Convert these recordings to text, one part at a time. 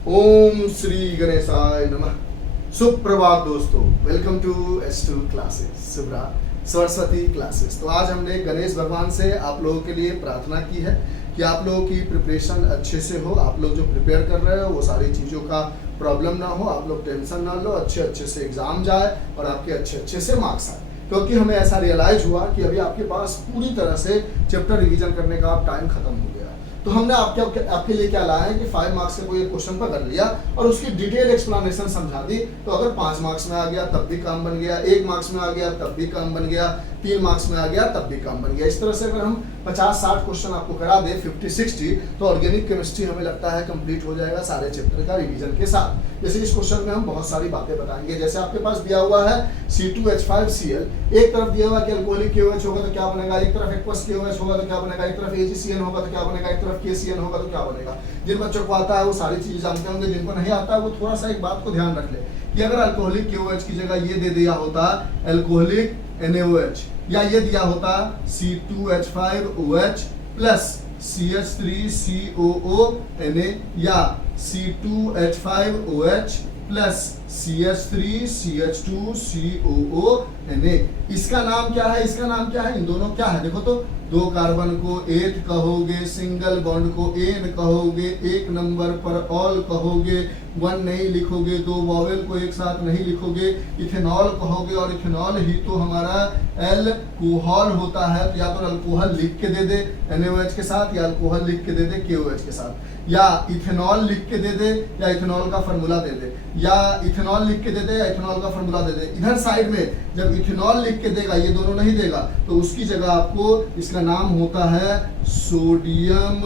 ओम श्री गणेशाय नमः। सुप्रभात दोस्तों, welcome to S2 classes, Subra Saraswati classes. तो आज हमने गणेश भगवान से आप लोगों के लिए प्रार्थना की है कि आप लोगों की प्रिपरेशन अच्छे से हो, आप लोग जो प्रिपेयर कर रहे हो वो सारी चीज़ों का प्रॉब्लम ना हो, आप लोग टेंशन ना लो, अच्छे अच्छे से एग्जाम जाए और आपके अच्छे अच्छे से मार्क्स आए। क्योंकि हमें ऐसा रियलाइज हुआ कि अभी आपके पास पूरी तरह से चैप्टर रिवीजन करने का टाइम खत्म हो गया। तो हमने आपके लिए क्या लाया है कि 5 मार्क्स से कोई एक क्वेश्चन पकड़ लिया और उसकी डिटेल एक्सप्लेनेशन समझा दी। तो अगर 5 मार्क्स में आ गया तब भी काम बन गया, 1 मार्क्स में आ गया तब भी काम बन गया, 3 मार्क्स में आ गया तब भी काम बन गया। इस तरह से अगर हम 50-60 क्वेश्चन आपको करा दे 50-60, तो ऑर्गेनिक केमिस्ट्री हमें लगता है कंप्लीट हो जाएगा सारे चैप्टर का रिवीजन के साथ। जैसे इस क्वेश्चन में हम बहुत सारी बातें बताएंगे। जैसे आपके पास दिया हुआ है C2H5Cl, एक तरफ दिया हुआ कि अल्कोहलिक KOH होगा तो क्या बनेगा, एक तरफ एक्वस KOH होगा तो क्या बनेगा, एक तरफ AgCN होगा तो क्या बनेगा, एक तरफ KCN होगा तो क्या बनेगा। जिन बच्चों को आता है वो सारी चीजें जानते होंगे, जिनको नहीं आता है वो थोड़ा सा एक बात को ध्यान रख ले कि अगर अल्कोहलिक KOH की जगह ये दे दिया होता अल्कोहलिक NaOH, या ये दिया होता C2H5OH प्लस CH3COO Na, या C2H5OH प्लस CH3CH2COO Na। इसका नाम क्या है, इसका नाम क्या है, इन दोनों क्या है देखो तो। 2 कार्बन को एथ कहोगे, सिंगल बॉन्ड को एन कहोगे, एक नंबर पर ऑल कहोगे, 1 नहीं लिखोगे, 2 वॉवेल को एक साथ नहीं लिखोगे, इथेनॉल कहोगे, और इथेनॉल ही तो हमारा एल्कोहल होता है। तो या तो अल्कोहल लिख के दे दे NaOH के साथ, या अल्कोहल लिख के दे दे KOH के साथ, या इथेनॉल लिख के दे दे, या इथेनॉल का फॉर्मूला दे दे, या इथेनॉल लिख के दे दे, या इथेनॉल का फॉर्मूला दे दे। इधर साइड में जब इथेनॉल लिख के देगा, ये दोनों नहीं देगा, तो उसकी जगह आपको इसका नाम होता है सोडियम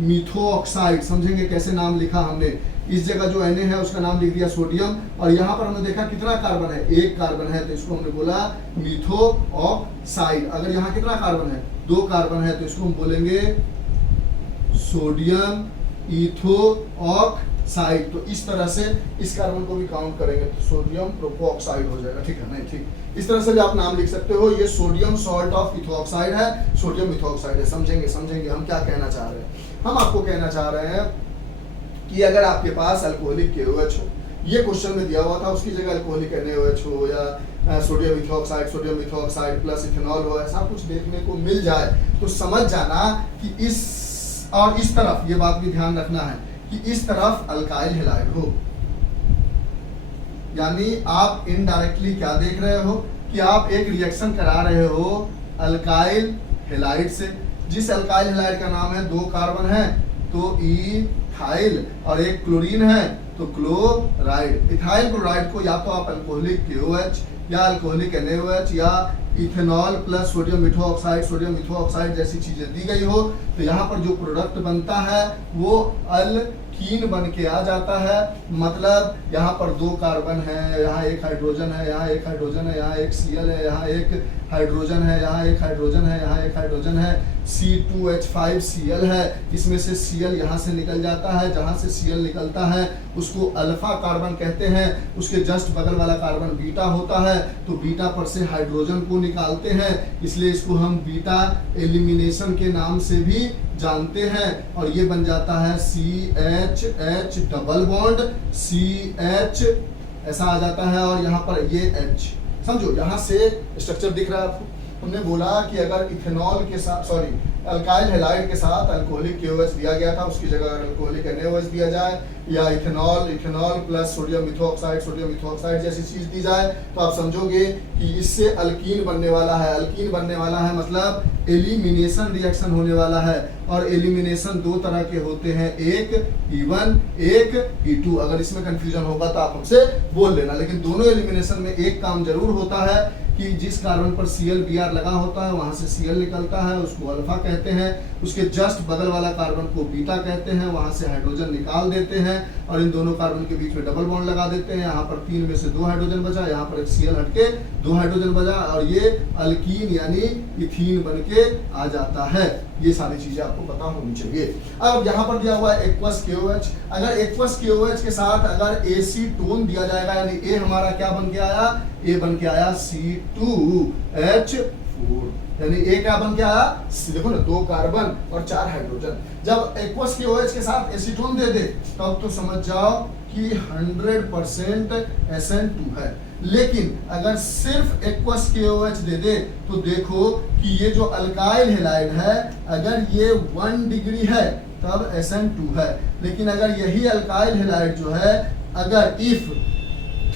मिथोऑक्साइड। समझेंगे कैसे नाम लिखा हमने। इस जगह जो Na है उसका नाम लिख दिया सोडियम, और यहाँ पर हमने देखा कितना कार्बन है, 1 कार्बन है, तो इसको हमने बोला मिथोऑक्साइड। अगर यहाँ कितना कार्बन है, 2 कार्बन है, तो इसको हम बोलेंगे सोडियम इथोऑक्साइड। तो इस तरह से इस कार्बन को भी काउंट करेंगे तो सोडियम प्रोपोऑक्साइड हो जाएगा। ठीक है, नहीं ठीक, इस तरह से भी आप नाम लिख सकते हो। ये सोडियम सॉल्ट ऑफ इथोऑक्साइड है, सोडियम इथोऑक्साइड है। समझेंगे हम क्या कहना चाह रहे हैं। हम आपको कहना चाह रहे हैं कि अगर आपके पास अल्कोहलिक KOH हो, ये क्वेश्चन में दिया हुआ था, उसकी जगह अल्कोहलिक NaOH हो, या सोडियम इथोऑक्साइड प्लस इथेनॉल हो, ऐसा कुछ देखने को मिल जाए तो समझ जाना कि इस और इस तरफ, ये बात भी ध्यान रखना है कि इस तरफ अल्काइल हैलाइड हो। यानी आप इनडायरेक्टली क्या देख रहे हो कि आप एक रिएक्शन करा रहे हो अल्काइल हैलाइड से। जिस अल्काइल हैलाइड का नाम है, 2 कार्बन है तो इथाइल, और एक क्लोरीन है तो क्लोराइड। इथाइल क्लोराइड को या तो आप अल्कोहलिक KOH या अल्कोहलिक NaOH या इथेनॉल प्लस सोडियम मिथोऑक्साइड जैसी चीजें दी गई हो, तो यहाँ पर जो प्रोडक्ट बनता है वो अल्कीन बन के आ जाता है। मतलब यहाँ पर 2 कार्बन है, यहाँ एक हाइड्रोजन है, यहाँ एक हाइड्रोजन है, यहाँ एक Cl है, यहाँ एक हाइड्रोजन है, यहाँ एक हाइड्रोजन है, यहाँ एक हाइड्रोजन है, C2H5Cl है। इसमें से Cl यहाँ से निकल जाता है, जहाँ से Cl निकलता है उसको अल्फा कार्बन कहते हैं। उसके जस्ट बगल वाला कार्बन बीटा होता है, तो बीटा पर से हाइड्रोजन को निकालते हैं, इसलिए इसको हम बीटा एलिमिनेशन के नाम से भी जानते हैं। और ये बन जाता है CH डबल बॉन्ड CH, ऐसा आ जाता है, और यहाँ पर ये H। समझो, यहाँ से स्ट्रक्चर दिख रहा है आपको। हमने बोला कि अगर इथेनॉल के साथ अल्काइल हैलाइड के साथ अल्कोहलिक KOH दिया गया था, उसकी जगह अगर अल्कोहलिक NaOH दिया जाए, या इथेनॉल प्लस सोडियम मिथोऑक्साइड जैसी चीज दी जाए, तो आप समझोगे कि इससे अल्कीन बनने वाला है। अल्कीन बनने वाला है मतलब एलिमिनेशन रिएक्शन होने वाला है, और एलिमिनेशन 2 तरह के होते हैं, एक E1 एक E2। अगर इसमें कंफ्यूजन होगा तो आप हमसे बोल लेना, लेकिन दोनों एलिमिनेशन में एक काम जरूर होता है कि जिस कार्बन पर ClBr लगा होता है वहां से Cl निकलता है, उसको अल्फा कहते हैं। उसके जस्ट बगल वाला कार्बन को बीटा कहते हैं, वहां से हाइड्रोजन निकाल देते हैं, और इन दोनों कार्बन के बीच में डबल बॉन्ड लगा देते हैं। यहाँ पर 3 में से 2 हाइड्रोजन बचा, यहाँ पर एक Cl हटके 2 हाइड्रोजन बचा, और ये अल्कीन यानी इथीन बन के आ जाता है। ये सारी चीजें आपको पता होनी चाहिए। अब यहाँ पर दिया हुआ है एक्वस KOH। अगर एक्वस KOH के साथ अगर एसीटोन दिया जाएगा, यानी ए हमारा क्या बन के आया, ए बन के आया C2H 4, यानी एक कार्बन क्या आया, देखो ना 2 कार्बन और 4 हाइड्रोजन। जब एक्वस के OH के साथ एसीटोन दे दे तब तो समझ जाओ कि 100% SN2 है। लेकिन अगर सिर्फ एक्वस के OH दे दे तो देखो कि ये जो अल्काइल हैलाइड है अगर ये 1 डिग्री है तब SN2 है, लेकिन अगर यही अल्काइल हैलाइड जो है अगर इफ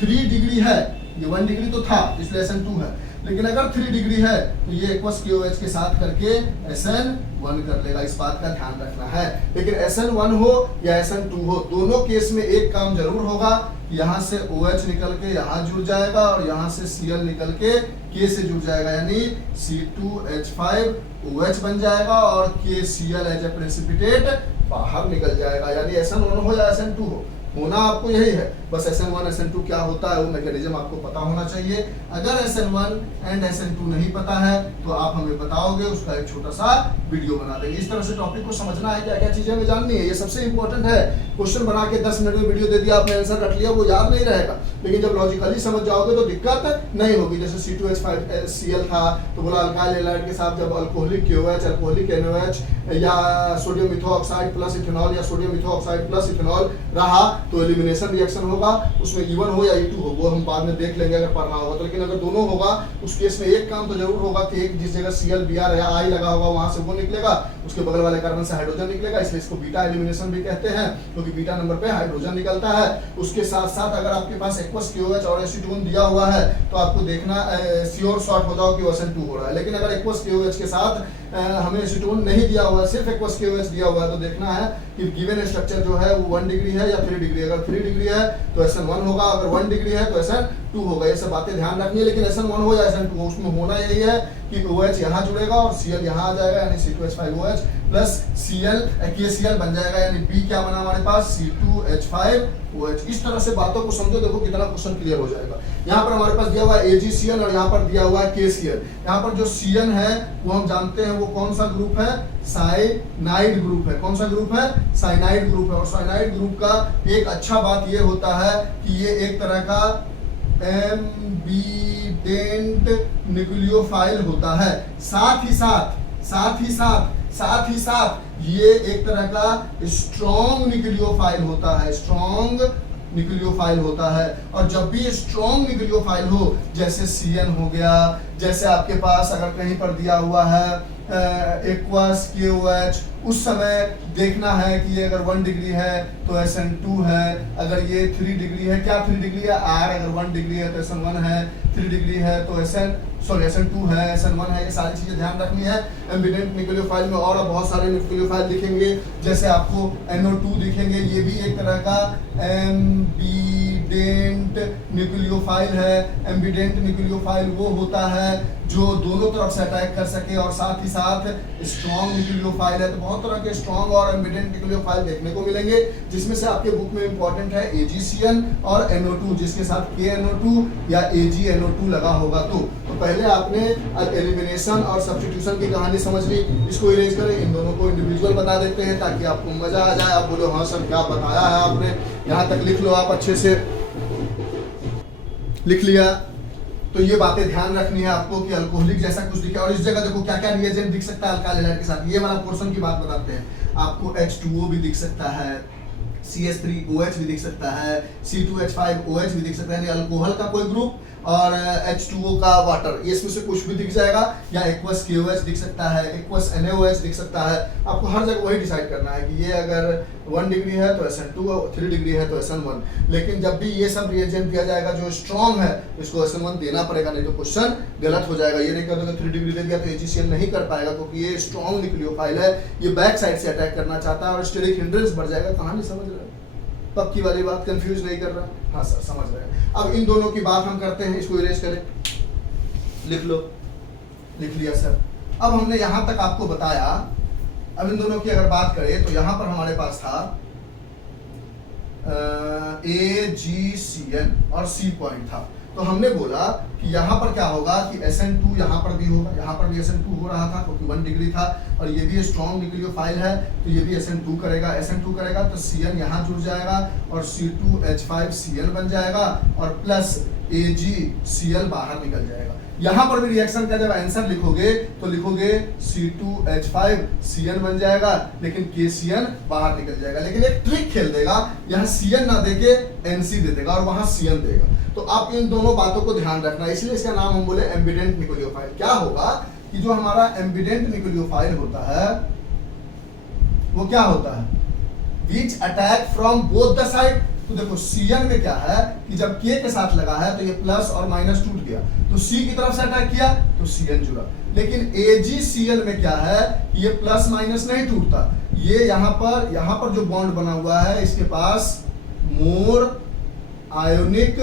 3 डिग्री है, ये 1 डिग्री तो था इसलिए SN2 है, लेकिन अगर 3 डिग्री है तो ये एक्वस के OH के साथ करके SN1 कर लेगा। इस बात का ध्यान रखना है। लेकिन SN1 हो या SN2 हो, दोनों केस में एक काम जरूर होगा, यहाँ से OH निकल के यहाँ जुड़ जाएगा और यहाँ से Cl निकल के K से जुड़ जाएगा, यानी C2H5OH बन जाएगा और KCl एज ए प्रेसिपिटेट बाहर निकल जाएगा। यानी SN1 हो या SN2 हो, होना आपको यही है। बस SN1 SN2 क्या होता है वो मैकेनिज्म आपको पता होना चाहिए। अगर SN1 एंड SN2 नहीं पता है तो आप हमें बताओगे, उसका एक छोटा सा वीडियो बना देंगे। इस तरह से टॉपिक को समझना है, क्या क्या चीजें हमें जाननी है, ये सबसे इंपॉर्टेंट है। क्वेश्चन बना के 10 मिनट में वीडियो दे दिया, आपने आंसर रख लिया, वो याद नहीं रहेगा, लेकिन जब लॉजिकली समझ जाओगे तो दिक्कत नहीं होगी। जैसे C2H5Cl था तो बोला अल्काइल हैलाइड के साथ जब अल्कोहलिक KOH, अल्कोहलिक NOH या सोडियम मिथोऑक्साइड प्लस इथेनॉल या सोडियम मिथोऑक्साइड प्लस इथेनॉल रहा तो एलिमिनेशन रिएक्शन होगा, उसमें E1 हो या E2 हो वो हम बाद में देख लेंगे अगर पढ़ना होगा तो। लेकिन अगर दोनों होगा उस केस में एक काम तो जरूर होगा कि एक जिस जगह Cl Br या I लगा होगा वहां से वो निकलेगा, उसके बगल वाले कार्बन से हाइड्रोजन निकलेगा, इसलिए इसको बीटा एलिमिनेशन भी कहते हैं क्योंकि बीटा नंबर पे हाइड्रोजन निकलता है। उसके साथ साथ अगर आपके पास एक्वस KOH और एसीटोन दिया हुआ है तो आपको देखना श्योर शॉर्ट हो जाओ कि SN2 हो रहा है। लेकिन अगर एक्वस KOH के साथ हमें एसीटोन नहीं दिया हुआ है, सिर्फ एक्वस KOH दिया हुआ है, तो देखना है कि गिवन स्ट्रक्चर जो है वो 1 डिग्री है या 3 डिग्री। अगर 3 डिग्री है तो SN1 होगा, अगर 1 डिग्री है तो SN2 होगा। ये सब बातें ध्यान रखनी है। लेकिन SN1 हो या SN2 हो, उसमें होना यही है कि OH यहाँ जुड़ेगा और Cl यहाँ आ जाएगा, यानी C2H5OH प्लस KCl बन जाएगा, यानी B क्या बना हमारे पास C2H5OH। इस तरह से बातों को समझो, देखो कितना क्वेश्चन क्लियर हो जाएगा। यहाँ पर हमारे पास दिया हुआ है AgCl और यहाँ पर दिया हुआ है KCl। यहाँ पर जो Cn है वो हम जानते हैं वो कौन सा ग्रुप है, साइनाइड ग्रुप है। कौन सा ग्रुप है, साइनाइड ग्रुप है। और साइनाइड ग्रुप का एक अच्छा बात ये होता है कि ये एक तरह का एम्बिडेंट न्यूक्लियोफाइल होता है। साथ ही साथ ये एक तरह का स्ट्रॉन्ग न्यूक्लियोफाइल होता है, स्ट्रॉन्ग न्यूक्लियोफाइल होता है। और जब भी स्ट्रॉन्ग न्यूक्लियोफाइल हो, जैसे Cn हो गया, जैसे आपके पास अगर कहीं पर दिया हुआ है एक्वस KOH, उस समय देखना है कि ये अगर 1 डिग्री है तो SN2 है, अगर ये 3 डिग्री है, क्या 3 डिग्री है R, अगर 1 डिग्री है तो SN1 है, 3 डिग्री है तो SN2 है, SN1 है। ये सारी चीजें ध्यान रखनी है। एम्बिडेंट न्यूक्लियोफाइल में और बहुत सारे न्यूक्लियोफाइल दिखेंगे, जैसे आपको NO2 दिखेंगे, ये भी एक तरह का एम्बिडेंट न्यूक्लियोफाइल है। एम्बिडेंट न्यूक्लियोफाइल वो होता है जो दोनों तरफ से अटैक कर सके और साथ ही साथ स्ट्रॉन्ग न्यूक्लियोफाइल है। तो बहुत तरह के स्ट्रॉन्ग और एम्बिडेंट न्यूक्लियोफाइल देखने को मिलेंगे, जिसमें से आपके बुक में इंपॉर्टेंट है AgCl और NO2, जिसके साथ KNO2 या AgNO2 लगा होगा। तो पहले आपने एलिमिनेशन और सब्स्टिट्यूशन की कहानी समझ ली, इसको इरेज करें, इन दोनों को इंडिविजुअल बता देते हैं ताकि आपको मजा आ जाए। आप बोलो हाँ सर क्या बताया है आपने, यहाँ तक लिख लो, आप अच्छे से लिख लिया। तो ये बातें ध्यान रखनी है आपको कि अल्कोहलिक जैसा कुछ दिखे। और इस जगह देखो क्या क्या रिएजेंट दिख सकता है अल्काइल हैलाइड के साथ, ये वाला पोर्शन की बात बताते हैं। आपको H2O भी दिख सकता है, CH3OH भी दिख सकता है, C2H5OH भी दिख सकता है, यानी अल्कोहल का कोई ग्रुप और H2O का वाटर, ये इसमें से कुछ भी दिख जाएगा। या एक्वस KOH दिख सकता है, एक्वस NaOH दिख सकता है। आपको हर जगह वही डिसाइड करना है कि ये अगर 1 डिग्री है तो SN2, 3 डिग्री है तो SN1। लेकिन जब भी ये सब रिएजेंट दिया जाएगा जो स्ट्रॉन्ग है, इसको SN1 देना पड़ेगा, नहीं तो क्वेश्चन गलत हो जाएगा। ये नहीं कर दोगे 3 डिग्री दे दिया तो AgCl नहीं कर पाएगा, क्योंकि ये स्ट्रॉन्ग न्यूक्लियोफाइल है, ये बैक साइड से अटैक करना चाहता है और स्टेरिक हिंड्रेंस बढ़ जाएगा। कहानी समझ रहे हो? पक्की वाली बात, कंफ्यूज नहीं कर रहा? हाँ सर समझ रहे हैं। अब इन दोनों की बात हम करते हैं, इसको इरेज करें, लिख लो, लिख लिया सर। अब हमने यहां तक आपको बताया। अब इन दोनों की अगर बात करें तो यहां पर हमारे पास था AgCl और C पॉइंट था। तो हमने बोला कि यहाँ पर क्या होगा कि SN2 यहाँ पर भी होगा, यहाँ पर भी SN2 हो रहा था क्योंकि 1 डिग्री था, और ये भी स्ट्रॉन्ग न्यूक्लियोफाइल है तो ये भी SN2 करेगा तो Cn यहाँ जुड़ जाएगा और C2H5Cl बन जाएगा और प्लस AgCl बाहर निकल जाएगा। यहां पर भी रिएक्शन का जब आंसर लिखोगे तो लिखोगे C2H5 CN बन जाएगा, लेकिन KCN बाहर निकल जाएगा। लेकिन एक ट्रिक खेल देगा, यहाँ CN ना देके NC दे देगा और वहां CN देगा। तो आप इन दोनों बातों को ध्यान रखना, इसलिए इसका नाम हम बोले एम्बिडेंट न्यूक्लियोफाइल। क्या होगा कि जो हमारा एम्बिडेंट न्यूक्लियोफाइल होता है वो क्या होता है, विच attack from both the side. तो देखो CN में क्या है कि जब K के साथ लगा है तो ये प्लस और माइनस टूट गया, तो C की तरफ से अटैक किया तो CN जुड़ा। लेकिन AgCl में क्या है, ये प्लस माइनस नहीं टूटता, ये यहाँ पर जो बॉन्ड बना हुआ है इसके पास मोर आयोनिक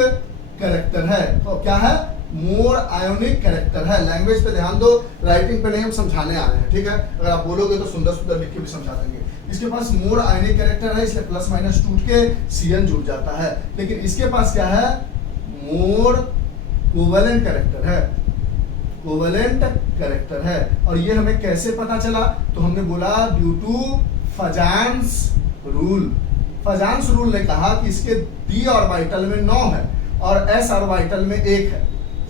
कैरेक्टर है। तो क्या है, मोर आयोनिक कैरेक्टर है। लैंग्वेज पे ध्यान दो, राइटिंग पे नहीं, हम समझाने आ रहे हैं, ठीक है। अगर आप बोलोगे तो सुंदर सुंदर लिख के भी समझा देंगे। इसके पास मोर आयोनिक कैरेक्टर है, इसलिए प्लस माइनस टूट के CN जुड़ जाता है। लेकिन इसके पास क्या है, मोर कोवेलेंट कैरेक्टर है, कोवेलेंट कैरेक्टर है। और ये हमें कैसे पता चला, तो हमने बोला due to Fajans rule. Fajans rule ने कहा कि इसके d ऑर्बिटल में 9 है और s ऑर्बिटल में 1 है,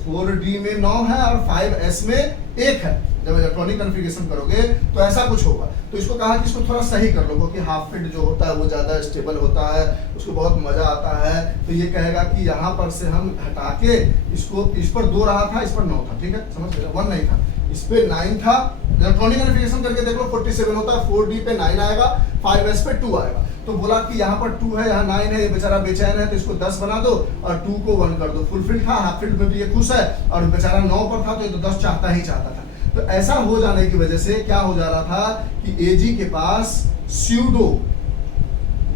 4d में 9 है और 5s में 1 है। जब इलेक्ट्रॉनिक कॉन्फ़िगरेशन करोगे तो ऐसा कुछ होगा। तो इसको कहा कि इसको थोड़ा सही कर लो, क्योंकि हाफ फिट जो होता है वो ज्यादा स्टेबल होता है, उसको बहुत मजा आता है। तो ये कहेगा कि यहाँ पर से हम हटा के इसको, इस पर 2 रहा था, इस पर 9 था, ठीक है, समझ गए, 1 नहीं था, इस पे 9 था। इलेक्ट्रॉनिक कॉन्फ़िगरेशन करके देख लो, 47 होता है, 4d पे 9 आएगा, 5s पे 2 आएगा। तो बोला कि यहाँ पर 2 है, यहाँ 9 है, ये बेचारा बेचैन है, तो इसको 10 बना दो और 2 को 1 कर दो। फुल फील्ड था, हाफ फील्ड में भी ये खुश है, और बेचारा 9 पर था तो ये तो 10 चाहता ही चाहता था। तो ऐसा हो जाने की वजह से क्या हो जा रहा था कि Ag के पास स्यूडो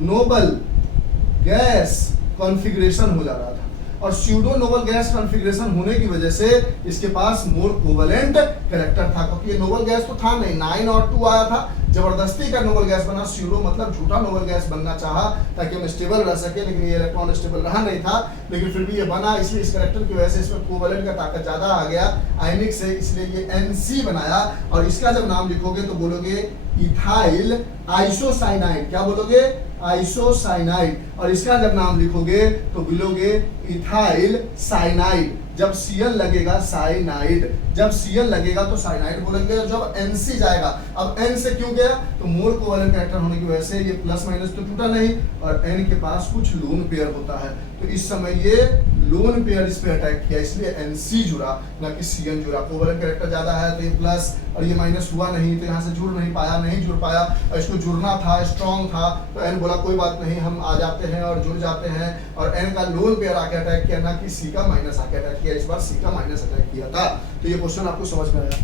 नोबल गैस कॉन्फ़िगरेशन हो जा रहा था, और स्यूडो नोबल गैस कॉन्फ़िगरेशन होने की वजह से इसके पास मोर कोवेलेंट कैरेक्टर था, क्योंकि ये नोबल गैस तो था नहीं, 9 और 2 आया था, जबरदस्ती का नोबल गैस बना। स्यूडो मतलब झूठा नोबल गैस बनना चाहा ताकि हम स्टेबल रह सके, लेकिन ये इलेक्ट्रॉन स्टेबल रहा नहीं था, लेकिन फिर भी ये बना। इसलिए इस कैरेक्टर की वजह से इसमें कोवेलेंट का ताकत ज्यादा आ गया आयनिक से, इसलिए ये NC बनाया। और इसका जब नाम लिखोगे तो बोलोगे इथाइल आइसोसाइनाइड। क्या बोलोगे, आइसोसाइनाइड। और इसका जब नाम लिखोगे तो बोलोगे इथाइल साइनाइड। जब Cl लगेगा साइनाइड, जब Cl लगेगा तो साइनाइड बोलेंगे। जब NC जाएगा, अब N से क्यों गया, तो मोर कोवेलेंट कैरेक्टर होने की वजह से ये प्लस माइनस तो टूटा नहीं, और N के पास कुछ लोन पेयर होता है, तो इस समय ये लोन पेयर इस पे अटैक किया, इसलिए NC जुड़ा ना कि CN जुड़ा। कोवेलेंट कैरेक्टर ज्यादा है तो ये प्लस और ये माइनस हुआ नहीं, तो यहाँ से जुड़ नहीं पाया, नहीं जुड़ पाया, और इसको जुड़ना था, स्ट्रॉन्ग था, तो N बोला कोई बात नहीं, हम आ जाते हैं और जुड़ जाते हैं, और N का लोन पेयर आके अटैक किया, ना कि C का माइनस आके अटैक किया। इस बार C का माइनस अटैक किया था। तो ये क्वेश्चन आपको समझ में आया,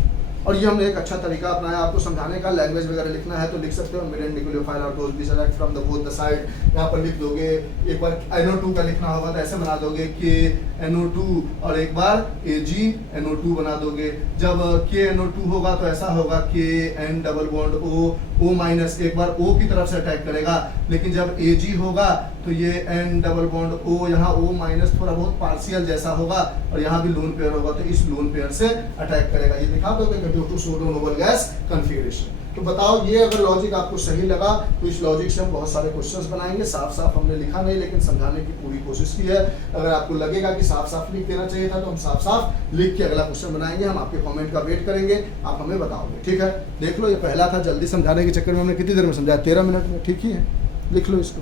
और ये हमने एक अच्छा तरीका अपनाया आपको समझाने का। लैंग्वेज वगैरह लिखना है तो लिख सकते हो, एम्बिडेंट न्यूक्लियोफाइल और dose disconnect from the both the side, यहाँ पर लिख दोगे। एक बार NO2 का लिखना होगा तो ऐसे बना दोगे KNO2, और एक बार AgNO2 बना दोगे। जब KNO2 होगा तो ऐसा होगा KN double bond O minus, एक बार O की तरफ से अटैक करेगा, लेकिन जब Ag होगा तो ये N डबल बॉन्ड O, यहाँ O माइनस थोड़ा बहुत पार्शियल जैसा होगा, और यहाँ भी लोन पेयर होगा, तो इस लोन पेयर से अटैक करेगा। ये दिखा दोगे due to pseudo noble gas configuration. तो बताओ, ये अगर लॉजिक आपको सही लगा तो इस लॉजिक से हम बहुत सारे क्वेश्चंस बनाएंगे। साफ साफ हमने लिखा नहीं, लेकिन समझाने की पूरी कोशिश की है। अगर आपको लगेगा कि साफ साफ लिख देना चाहिए था तो हम साफ साफ लिख के अगला क्वेश्चन बनाएंगे। हम आपके कमेंट का वेट करेंगे, आप हमें बताओगे, ठीक है। देख लो, ये पहला था, जल्दी समझाने के चक्कर में हमने कितनी देर में समझाया, 13 मिनट में, ठीक ही है। लिख लो इसको।